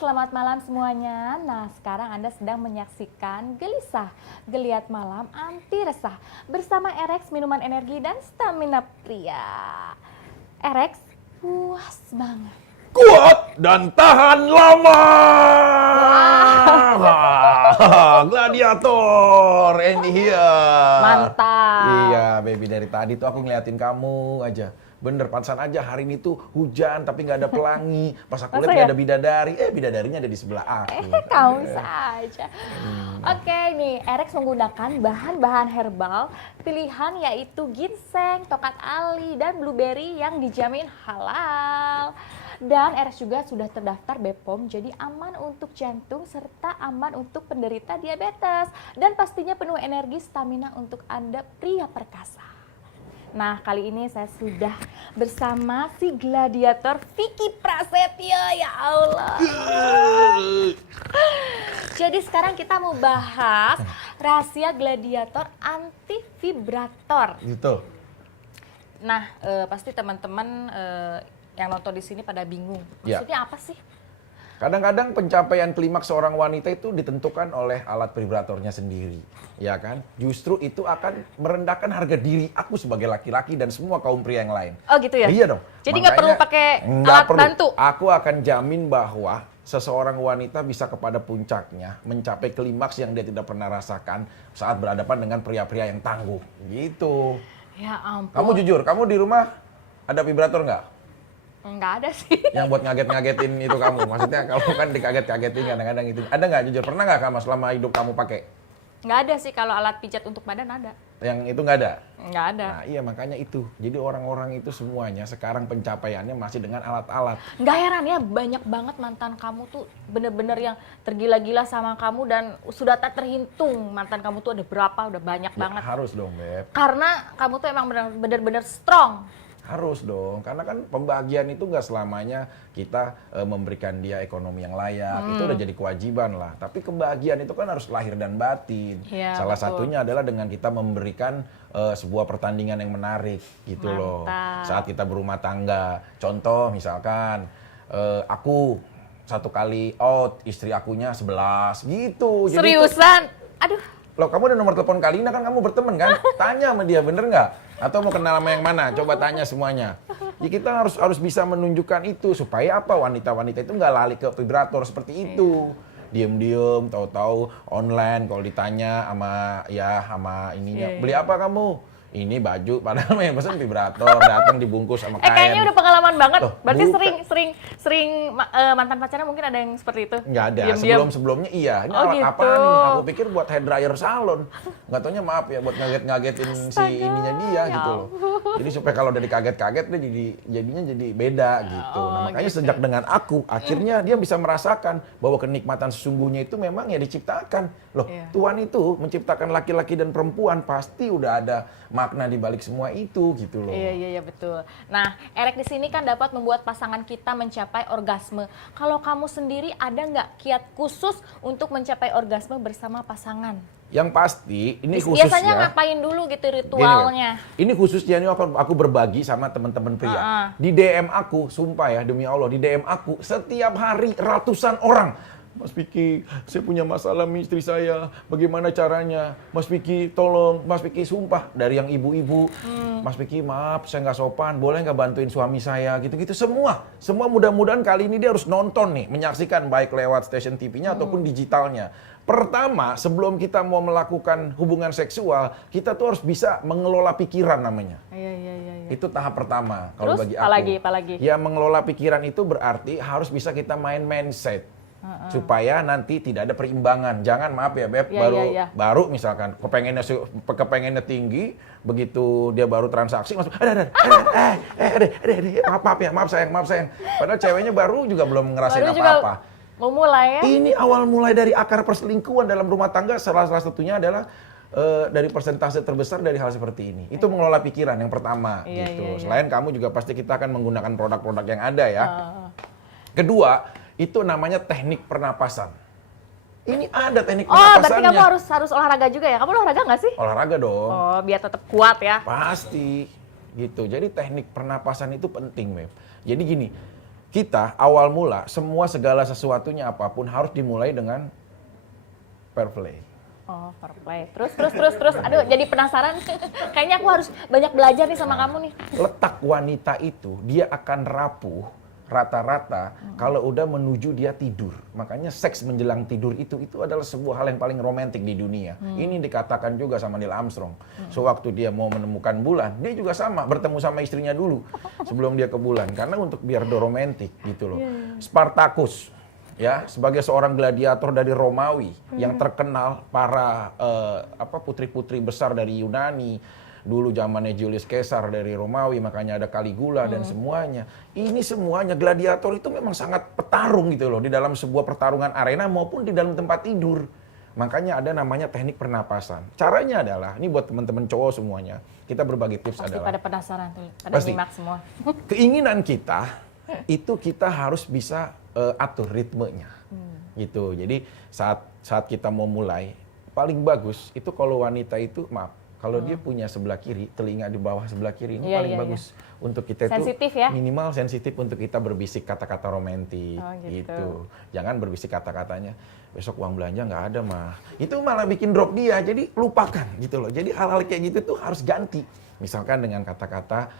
selamat malam semuanya. Nah, sekarang Anda sedang menyaksikan Gelisah, Geliat Malam Anti Resah bersama Erex Minuman Energi dan Stamina Pria. Erex, puas banget. Kuat dan tahan lama. Gladiator, and here. Mantap. Iya, baby, dari tadi tuh aku ngeliatin kamu aja. Bener, pantesan aja hari ini tuh hujan tapi nggak ada pelangi. Pas aku lihat nggak ada bidadari, bidadarinya ada di sebelah aku. Kamu saja. Oke nih, Erex menggunakan bahan-bahan herbal pilihan yaitu ginseng, tokat ali, dan blueberry yang dijamin halal. Dan Erex juga sudah terdaftar BPOM, jadi aman untuk jantung serta aman untuk penderita diabetes. Dan pastinya penuh energi stamina untuk Anda pria perkasa. Nah, kali ini saya sudah bersama si gladiator Vicky Prasetyo, ya Allah. Jadi sekarang kita mau bahas rahasia gladiator anti vibrator. Gitu. Nah, pasti teman-teman yang nonton di sini pada bingung. Maksudnya apa sih? Kadang-kadang pencapaian klimaks seorang wanita itu ditentukan oleh alat vibratornya sendiri, ya kan? Justru itu akan merendahkan harga diri aku sebagai laki-laki dan semua kaum pria yang lain. Oh gitu ya? Iya dong. Jadi nggak perlu pakai alat bantu? Aku akan jamin bahwa seseorang wanita bisa kepada puncaknya, mencapai klimaks yang dia tidak pernah rasakan saat berhadapan dengan pria-pria yang tangguh. Gitu. Ya ampun. Kamu jujur, kamu di rumah ada vibrator nggak? Nggak ada sih. Yang buat ngaget-ngagetin itu kamu. Maksudnya kamu kan dikaget-kagetin kadang-kadang itu. Ada nggak jujur? Pernah nggak kamu selama hidup kamu pakai? Nggak ada sih, kalau alat pijat untuk badan ada. Yang itu nggak ada? Nggak ada. Nah iya, makanya itu. Jadi orang-orang itu semuanya sekarang pencapaiannya masih dengan alat-alat. Nggak heran ya, banyak banget mantan kamu tuh bener-bener yang tergila-gila sama kamu dan sudah tak terhitung mantan kamu tuh ada berapa, udah banyak banget. Harus dong, Beb. Karena kamu tuh emang bener-bener strong. Harus dong, karena kan pembahagiaan itu nggak selamanya kita memberikan dia ekonomi yang layak, itu udah jadi kewajiban lah. Tapi kebahagiaan itu kan harus lahir dan batin. Ya, Salah betul. satunya adalah dengan kita memberikan sebuah pertandingan yang menarik gitu loh. Saat kita berumah tangga, contoh misalkan aku satu kali out, istri akunya 11 gitu. Seriusan? Aduh. Loh, kamu ada nomor telepon Kalina kan, kamu berteman kan? Tanya sama dia, bener nggak? Atau mau kenal sama yang mana? Coba tanya semuanya. Ya kita harus bisa menunjukkan itu supaya apa, wanita-wanita itu nggak lari ke vibrator seperti itu. Diem-diem, tahu-tahu online kalau ditanya sama ininya. Beli apa kamu? Ini baju, padahal yang pesen vibrator, datang dibungkus sama kain. Kayaknya udah pengalaman banget. Loh, Berarti bukan. sering mantan pacaran mungkin ada yang seperti itu. Nggak ada, Diam-diam. sebelumnya iya. Ini Oh, alat gitu. apaan ini? Aku pikir buat hair dryer salon. Nggak taunya maaf ya, buat ngaget-ngagetin si ininya dia ya gitu loh. Jadi supaya kalau udah dikaget-kaget dia jadinya jadi beda gitu. Nah, makanya sejak dengan aku, akhirnya dia bisa merasakan bahwa kenikmatan sesungguhnya itu memang ya diciptakan. Loh, Tuhan itu menciptakan laki-laki dan perempuan, pasti udah ada makna di balik semua itu gitu loh. Iya betul. Nah, Erex di sini kan dapat membuat pasangan kita mencapai orgasme. Kalau kamu sendiri ada nggak kiat khusus untuk mencapai orgasme bersama pasangan? Yang pasti ini khususnya. Biasanya ngapain dulu gitu Gini, ritualnya? ini khususnya ini aku berbagi sama teman-teman pria. Di DM aku, sumpah ya demi Allah, di DM aku setiap hari ratusan orang. Mas Vicky, saya punya masalah sama istri saya. Bagaimana caranya? Mas Vicky, tolong. Mas Vicky, sumpah. Dari yang ibu-ibu. Mas Vicky, maaf, saya nggak sopan. Boleh nggak bantuin suami saya? Gitu-gitu. Semua mudah-mudahan kali ini dia harus nonton nih. Menyaksikan baik lewat stasiun TV-nya ataupun digitalnya. Pertama, sebelum kita mau melakukan hubungan seksual, kita tuh harus bisa mengelola pikiran namanya. Iya. Itu tahap pertama. Kalau Terus bagi aku. apalagi? Ya, mengelola pikiran itu berarti harus bisa kita main mindset. Supaya nanti tidak ada perimbangan. Jangan, maaf ya Beb, baru misalkan kepengennya tinggi, begitu dia baru transaksi maaf sayang. Padahal ceweknya baru juga belum ngerasain apa-apa. Mau mulai ya? Ini awal mulai dari akar perselingkuhan dalam rumah tangga, salah satunya adalah dari persentase terbesar dari hal seperti ini. Itu mengelola pikiran yang pertama gitu. Selain kamu juga pasti kita akan menggunakan produk-produk yang ada ya. Kedua, itu namanya teknik pernapasan. Ini ada teknik pernapasannya. Oh, berarti kamu harus olahraga juga ya? Kamu olahraga nggak sih? Olahraga dong. Oh, biar tetap kuat ya? Pasti. Gitu. Jadi teknik pernapasan itu penting, Beb. Jadi gini, kita awal mula semua segala sesuatunya apapun harus dimulai dengan fair play. Oh, fair play. Terus. Aduh, jadi penasaran. Kayaknya aku harus banyak belajar nih sama kamu nih. Letak wanita itu dia akan rapuh rata-rata kalau udah menuju dia tidur. Makanya seks menjelang tidur itu adalah sebuah hal yang paling romantis di dunia. Ini dikatakan juga sama Neil Armstrong. Sewaktu dia mau menemukan bulan, dia juga sama bertemu sama istrinya dulu sebelum dia ke bulan, karena untuk biar romantis gitu loh. Spartacus ya, sebagai seorang gladiator dari Romawi yang terkenal, para putri-putri besar dari Yunani. Dulu zamannya Julius Caesar dari Romawi, makanya ada Caligula dan semuanya. Ini semuanya gladiator itu memang sangat petarung gitu loh, di dalam sebuah pertarungan arena maupun di dalam tempat tidur. Makanya ada namanya teknik pernapasan. Caranya adalah, ini buat teman-teman cowok semuanya, kita berbagi tips Pasti adalah. pada penasaran tuh, pada Pasti. nyimak semua. Keinginan kita, itu kita harus bisa atur ritmenya. Gitu. Jadi saat kita mau mulai, paling bagus itu kalau wanita itu, kalau dia punya sebelah kiri, telinga di bawah sebelah kiri, ini paling bagus. Untuk kita sensitif itu ya? minimal sensitif untuk kita berbisik kata-kata romantis. Oh, gitu. Gitu. Jangan berbisik kata-katanya, besok uang belanja nggak ada mah. Itu malah bikin drop dia, jadi lupakan gitu loh. Jadi hal-hal kayak gitu tuh harus ganti. Misalkan dengan kata-kata,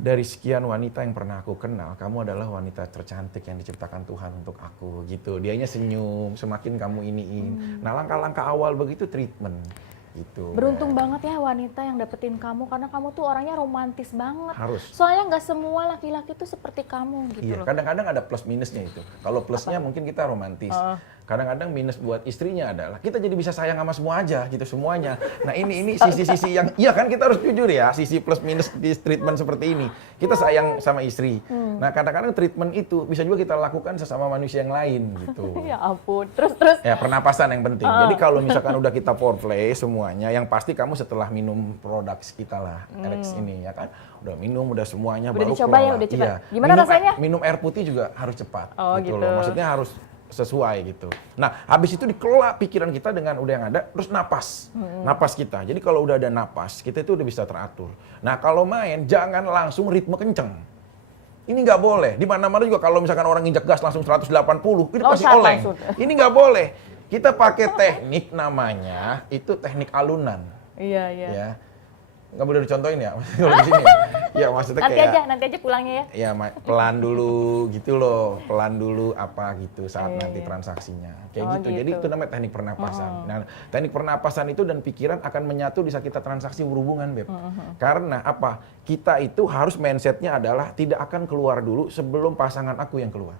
dari sekian wanita yang pernah aku kenal, kamu adalah wanita tercantik yang diciptakan Tuhan untuk aku gitu. Dianya senyum, semakin kamu iniin. Nah, langkah-langkah awal begitu treatment. Gitu. Beruntung banget ya wanita yang dapetin kamu, karena kamu tuh orangnya romantis banget. Harus. Soalnya nggak semua laki-laki tuh seperti kamu gitu Iya, loh. kadang-kadang ada plus minusnya itu. Kalau plusnya mungkin kita romantis. Kadang-kadang minus buat istrinya adalah kita jadi bisa sayang sama semua aja gitu, semuanya. Nah, ini sisi-sisi yang iya kan, kita harus jujur ya, sisi plus minus di treatment seperti ini. Kita sayang sama istri. Nah, kadang-kadang treatment itu bisa juga kita lakukan sesama manusia yang lain gitu. Ya ampun. Terus. Ya, pernapasan yang penting. Jadi kalau misalkan udah kita foreplay semuanya, yang pasti kamu setelah minum produk kita lah, Alex ini ya kan, udah minum, udah semuanya, Udah baru dicoba ya, kelola. udah coba. Iya. Gimana rasanya? Minum air putih juga harus cepat. Oh, gitu gitu. loh. Maksudnya harus sesuai gitu. Nah, habis itu dikelola pikiran kita dengan udah yang ada, terus napas. Napas kita. Jadi kalau udah ada napas, kita itu udah bisa teratur. Nah, kalau main jangan langsung ritme kenceng. Ini nggak boleh. Di mana-mana juga kalau misalkan orang injak gas langsung 180, itu pasti oleng. langsung. Ini nggak boleh. Kita pakai teknik namanya, itu teknik alunan. Iya. Ya. Nggak boleh dicontohin ya, kalau di sini ya. Ya maksudnya Nanti aja pulangnya ya. ya pelan dulu gitu loh, pelan dulu apa gitu saat nanti transaksinya. Kayak gitu. Jadi itu namanya teknik pernapasan. Nah, teknik pernapasan itu dan pikiran akan menyatu di saat kita transaksi berhubungan, Beb. Karena apa? Kita itu harus mindsetnya adalah tidak akan keluar dulu sebelum pasangan aku yang keluar.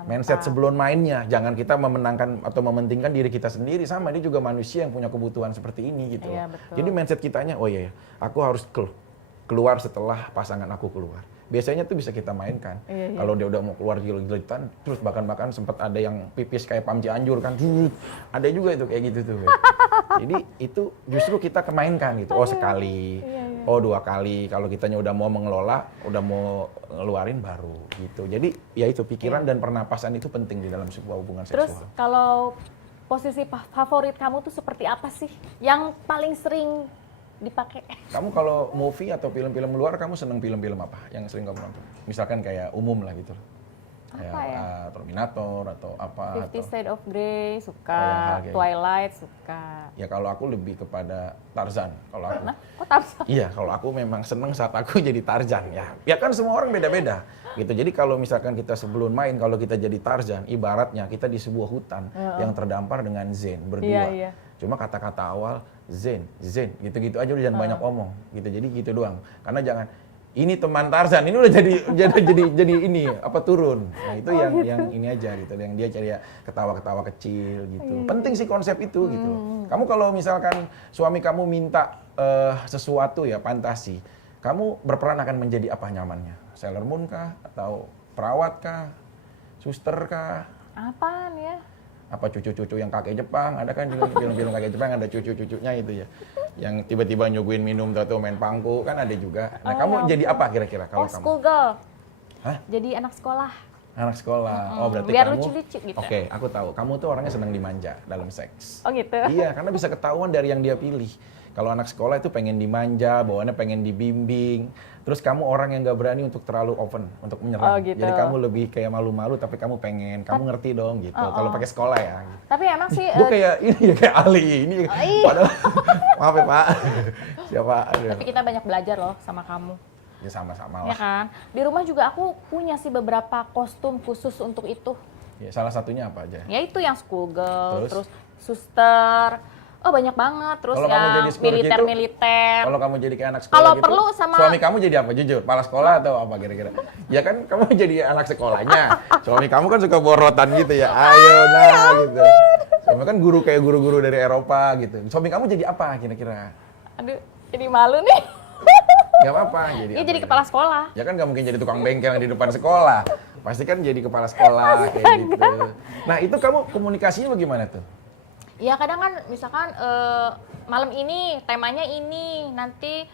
Mindset sebelum mainnya, jangan kita memenangkan atau mementingkan diri kita sendiri, sama dia juga manusia yang punya kebutuhan seperti ini gitu. Iya, betul. Jadi mindset kitanya, oh iya, aku harus keluar setelah pasangan aku keluar. Biasanya tuh bisa kita mainkan. Iya. Kalau dia udah mau keluar gila-gilaan, terus bahkan sempat ada yang pipis kayak Pam Cianjur kan, ada juga itu kayak gitu tuh. Jadi itu justru kita kemainkan gitu. Oh sekali, oh 2 kali. Kalau kitanya udah mau mengelola, udah mau ngeluarin baru gitu. Jadi ya itu pikiran dan pernapasan itu penting di dalam sebuah hubungan seksual. Terus kalau posisi favorit kamu tuh seperti apa sih? Yang paling sering dipakai? Kamu kalau movie atau film-film luar, kamu seneng film-film apa yang sering kamu nonton? Misalkan kayak umum lah gitu. Apa ya? Terminator atau apa? 50 Shades of Grey suka, kayak Twilight suka. Ya kalau aku lebih kepada Tarzan. Kalau aku. Nah, kok Tarzan? Iya, kalau aku memang seneng saat aku jadi Tarzan ya. Ya kan semua orang beda-beda gitu. Jadi kalau misalkan kita sebelum main, kalau kita jadi Tarzan, ibaratnya kita di sebuah hutan yang terdampar dengan zen berdua. Iya. Cuma kata-kata awal zen, gitu-gitu aja udah jangan banyak omong gitu. Jadi gitu doang. Karena jangan ini teman Tarzan, ini udah jadi ini apa turun. Nah, itu yang ini aja gitu. Yang dia cari ketawa-ketawa kecil gitu. Penting sih konsep itu gitu. Kamu kalau misalkan suami kamu minta sesuatu ya fantasi, kamu berperan akan menjadi apa nyamannya? Sailor Moon kah atau perawat kah? Suster kah? Apaan ya? Apa cucu-cucu yang kakek Jepang, ada kan juga film-film kakek Jepang ada cucu-cucunya itu ya, yang tiba-tiba nyuguhin minum atau main pangku kan ada juga. Nah kamu jadi apa kira-kira kalau kamu? School girl. Hah? Jadi anak sekolah. Anak sekolah. Oh, berarti Biar kamu lucu-lucu gitu. Oke, aku tahu. Kamu tuh orangnya senang dimanja dalam seks. Oh gitu. Iya, karena bisa ketahuan dari yang dia pilih. Kalau anak sekolah itu pengen dimanja, bawaannya pengen dibimbing. Terus kamu orang yang gak berani untuk terlalu open, untuk menyerang. Oh, gitu. Jadi kamu lebih kayak malu-malu, tapi kamu pengen, kamu ngerti dong gitu. Kalau pakai sekolah ya. Tapi emang sih Gue kayak ini ya kayak Ali ini. iya. Padahal maaf ya Pak. Siapa? Aduh. tapi kita banyak belajar loh sama kamu. Ya sama-sama Ya lah. kan? Di rumah juga aku punya sih beberapa kostum khusus untuk itu. Ya, salah satunya apa aja? Ya itu yang schoolgirl, Terus? terus suster. Oh banyak banget. Terus Kalau kamu yang jadi security itu, militer-militer. Kalau kamu jadi kayak anak sekolah Kalau gitu, perlu sama- suami kamu jadi apa? Jujur, kepala sekolah atau apa kira-kira? Ya kan kamu jadi anak sekolahnya. Suami kamu kan suka borotan gitu ya. Ayo nah gitu. Suami kan guru kayak guru-guru dari Eropa gitu. Suami kamu jadi apa kira-kira? Aduh, jadi malu nih. Gak apa-apa. Dia apa jadi gitu? kepala sekolah. Ya kan gak mungkin jadi tukang bengkel yang di depan sekolah. Pasti kan jadi kepala sekolah kayak gitu. Nah itu kamu komunikasinya bagaimana tuh? Ya kadang kan misalkan malam ini temanya ini, nanti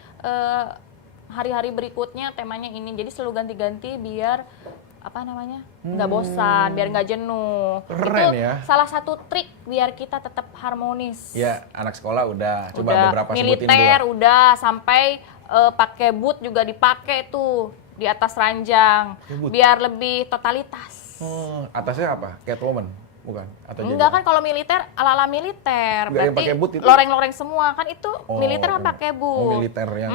hari-hari berikutnya temanya ini. Jadi selalu ganti-ganti biar apa namanya nggak bosan, biar nggak jenuh. Keren Itu ya. salah satu trik biar kita tetap harmonis. Ya anak sekolah udah. Coba Udah beberapa sebutin militer dulu. udah sampai pakai boot juga dipakai tuh di atas ranjang Pakai boot? biar lebih totalitas. Atasnya apa? Catwoman? Bukan? Atau Enggak kan kalau militer ala-ala militer, Enggak, yang berarti pakai boot itu? loreng-loreng semua kan itu militer kan pakai boot. Oh, militer yang,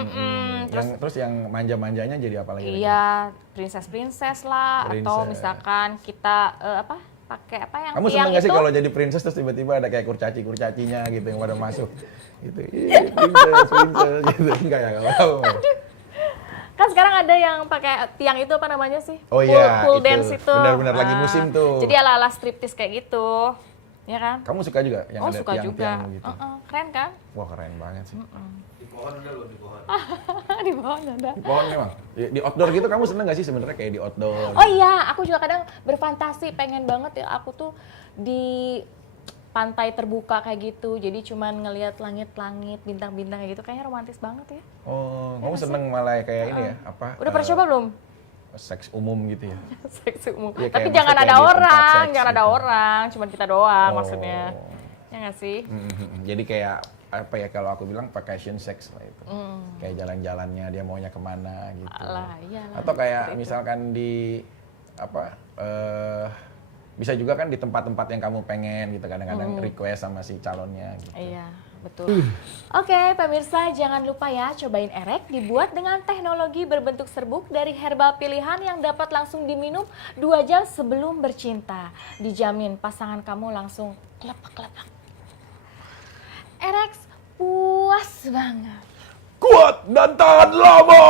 terus- terus yang manja-manjanya jadi apa lagi? Iya, princess lah atau Princess. misalkan kita pakai apa yang Kamu tiang seneng gak sih itu? kalau jadi princess terus tiba-tiba ada kayak kurcaci-kurcacinya gitu yang pada masuk? Gitu, ih, princess gitu. Enggak ya, enggak tahu. Kan sekarang ada yang pakai tiang itu apa namanya sih? Oh iya, Pool itu. dance itu. Benar-benar lagi musim tuh. Jadi ala-ala striptis kayak gitu. Ya kan? Kamu suka juga yang Oh, ada suka juga. tiang-tiang gitu? Keren kan? Wah, keren banget sih. Di pohon ada loh, di pohon. Di bawah ada. Di pohon memang. Di outdoor gitu kamu seneng gak sih sebenarnya kayak di outdoor? Oh iya, aku juga kadang berfantasi pengen banget ya aku tuh di pantai terbuka kayak gitu. Jadi cuman ngelihat langit-langit, bintang-bintang kayak gitu. Kayaknya romantis banget ya. Oh, kamu seneng malah kayak ini ya? Apa? Udah pernah coba belum? Seks umum gitu ya? Seks umum. Iya, Tapi kayak jangan maksudnya ada kayak di tempat orang, seks jangan ada gitu. orang, cuman kita doang Oh. maksudnya. Ya nggak sih? Jadi kayak apa ya kalau aku bilang vacation sex lah itu. Kayak jalan-jalannya dia maunya kemana gitu. Alah, iyalah. Atau kayak Seperti itu. misalkan di apa bisa juga kan di tempat-tempat yang kamu pengen gitu kadang-kadang request sama si calonnya gitu. Iya, betul. Oke, pemirsa jangan lupa ya cobain Erek dibuat dengan teknologi berbentuk serbuk dari herbal pilihan yang dapat langsung diminum 2 jam sebelum bercinta. Dijamin pasangan kamu langsung kelepak-kelepak. Erek puas banget. Kuat dan tahan lama.